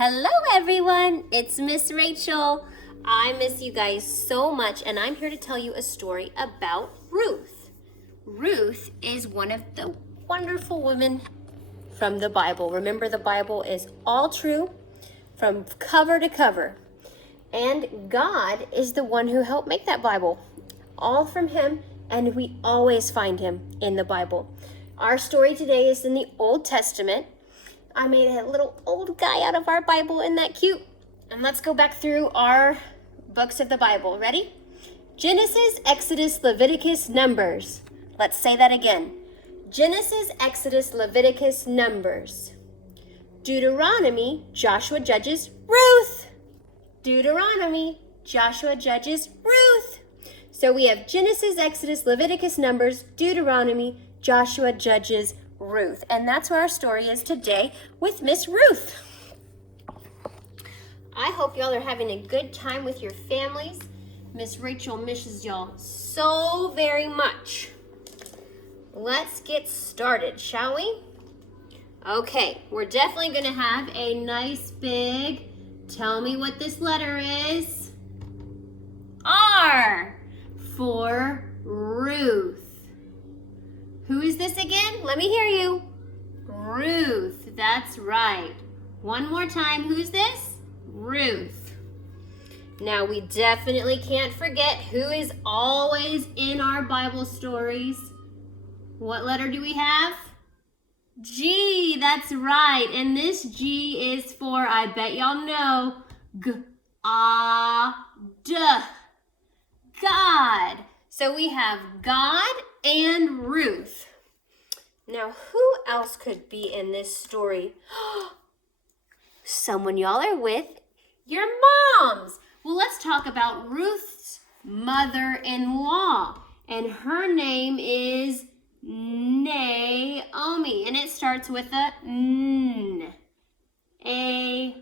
Hello everyone, it's Miss Rachel. I miss you guys so much and I'm here to tell you a story about Ruth. Ruth is one of the wonderful women from the Bible. Remember, the Bible is all true from cover to cover. And God is the one who helped make that Bible. All from Him, and we always find Him in the Bible. Our story today is in the Old Testament. I made a little old guy out of our Bible. Isn't that cute? And let's go back through our books of the Bible. Ready? Genesis, Exodus, Leviticus, Numbers. Let's say that again. Genesis, Exodus, Leviticus, Numbers. Deuteronomy, Joshua, Judges, Ruth. Deuteronomy, Joshua, Judges, Ruth. So we have Genesis, Exodus, Leviticus, Numbers, Deuteronomy, Joshua, Judges, Ruth. And that's where our story is today with Miss Ruth. I hope y'all are having a good time with your families. Miss Rachel misses y'all so very much. Let's get started, shall we? Okay, we're definitely going to have a nice big, tell me what this letter is. R for Ruth. Who is this again? Let me hear you. Ruth, that's right. One more time, who's this? Ruth. Now we definitely can't forget who is always in our Bible stories. What letter do we have? G, that's right. And this G is for, I bet y'all know, God. God. So we have God and Ruth. Now, who else could be in this story? Someone y'all are with, your moms. Well, let's talk about Ruth's mother-in-law. And her name is Naomi. And it starts with a N. A-O-M-I.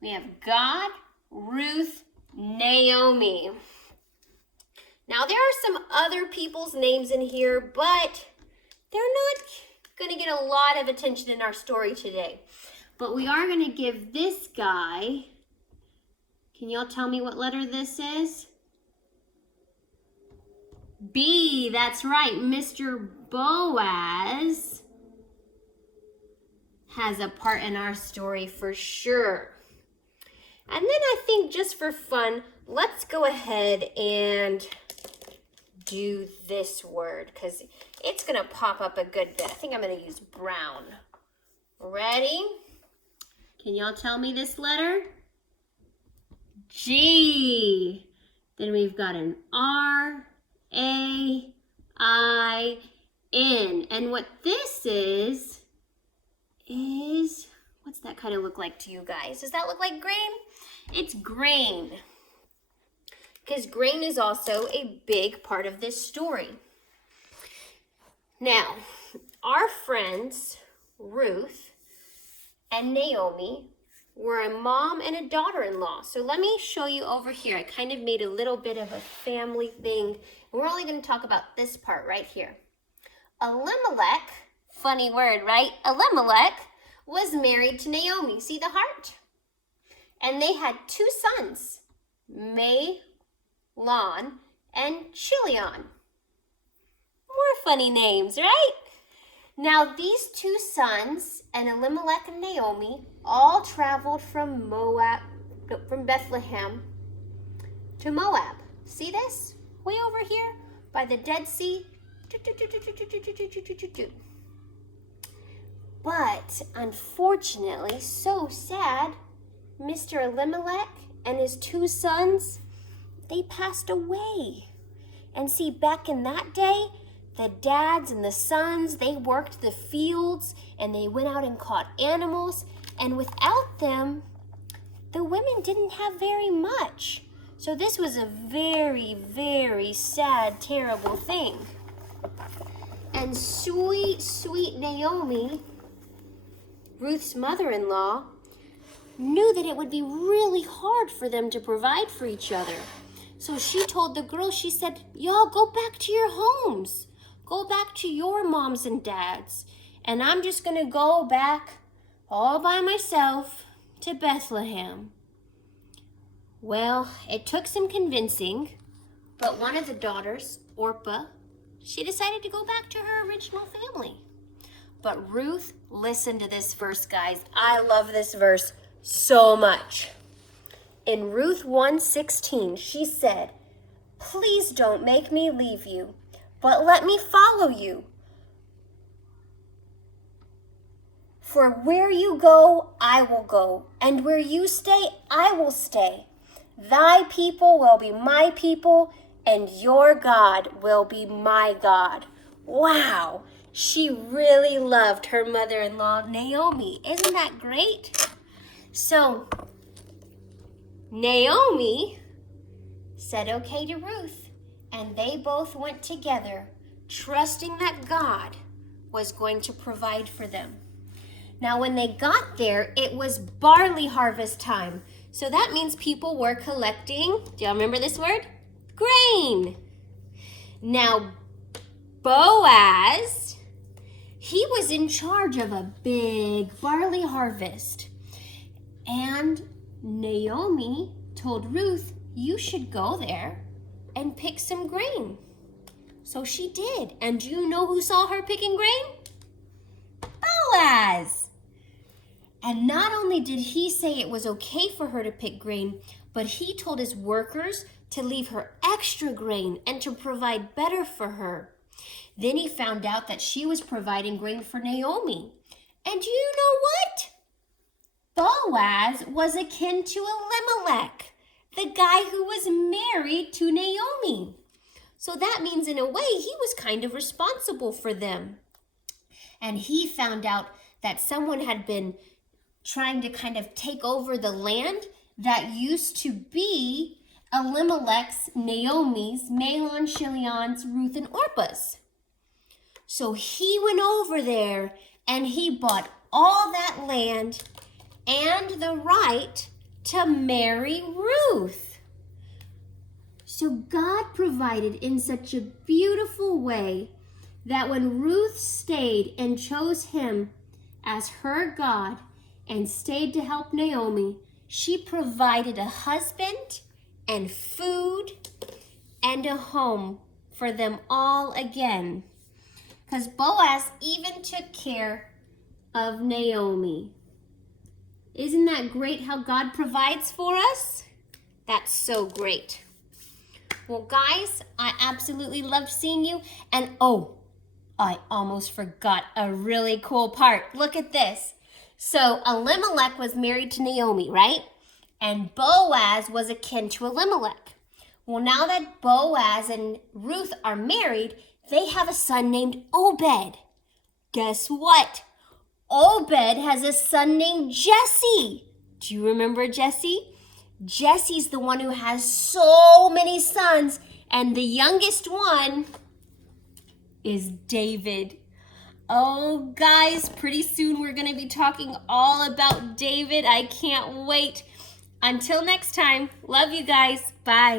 We have God, Ruth, Naomi. Now there are some other people's names in here, but they're not going to get a lot of attention in our story today. But we are going to give this guy, can y'all tell me what letter this is? B, that's right. Mr. Boaz has a part in our story for sure. And then I think just for fun, let's go ahead and do this word because it's going to pop up a good bit. I think I'm going to use brown. Ready? Can y'all tell me this letter? G. Then we've got an R-A-I-N. And what this is, what's that kind of look like to you guys? Does that look like grain? It's grain. Because grain is also a big part of this story. Now, our friends, Ruth and Naomi, were a mom and a daughter-in-law. So let me show you over here. I kind of made a little bit of a family thing. We're only going to talk about this part right here. Elimelech, funny word, right? Elimelech was married to Naomi. See the heart? And they had two sons, Mahlon and Chilion. More funny names, right? Now these two sons and Elimelech and Naomi all traveled from Bethlehem to Moab. See this? Way over here by the Dead Sea. But unfortunately, so sad, Mr. Elimelech and his two sons, they passed away. And see, back in that day, the dads and the sons, they worked the fields and they went out and caught animals. And without them, the women didn't have very much. So this was a very, very sad, terrible thing. And sweet, sweet Naomi, Ruth's mother-in-law, knew that it would be really hard for them to provide for each other. So she told the girls, she said, y'all go back to your homes. Go back to your moms and dads and I'm just going to go back all by myself to Bethlehem. Well, it took some convincing, but one of the daughters, Orpah, she decided to go back to her original family. But Ruth, listen to this verse, guys. I love this verse so much. In Ruth 1:16, she said, "Please don't make me leave you, but let me follow you. For where you go, I will go, and where you stay, I will stay. Thy people will be my people, and your God will be my God." Wow, she really loved her mother-in-law, Naomi. Isn't that great? So, Naomi said okay to Ruth, and they both went together, trusting that God was going to provide for them. Now, when they got there, it was barley harvest time. So that means people were collecting, do y'all remember this word? Grain. Now, Boaz, he was in charge of a big barley harvest. And Naomi told Ruth, you should go there and pick some grain. So she did. And do you know who saw her picking grain? Boaz. And not only did he say it was okay for her to pick grain, but he told his workers to leave her extra grain and to provide better for her. Then he found out that she was providing grain for Naomi. And do you know what? Boaz was akin to Elimelech, the guy who was married to Naomi. So that means in a way he was kind of responsible for them. And he found out that someone had been trying to kind of take over the land that used to be Elimelech's, Naomi's, Mahlon, Chilion's, Ruth, and Orpah's. So he went over there and he bought all that land and the right to marry Ruth. So God provided in such a beautiful way that when Ruth stayed and chose him as her God and stayed to help Naomi, she provided a husband and food and a home for them all again. Because Boaz even took care of Naomi. Isn't that great how God provides for us? That's so great. Well, guys, I absolutely loved seeing you. And oh, I almost forgot a really cool part. Look at this. So Elimelech was married to Naomi, right? And Boaz was akin to Elimelech. Well, now that Boaz and Ruth are married, they have a son named Obed. Guess what? Obed has a son named Jesse. Do you remember Jesse? Jesse's the one who has so many sons, and the youngest one is David. Oh, guys, pretty soon we're going to be talking all about David. I can't wait. Until next time, love you guys. Bye.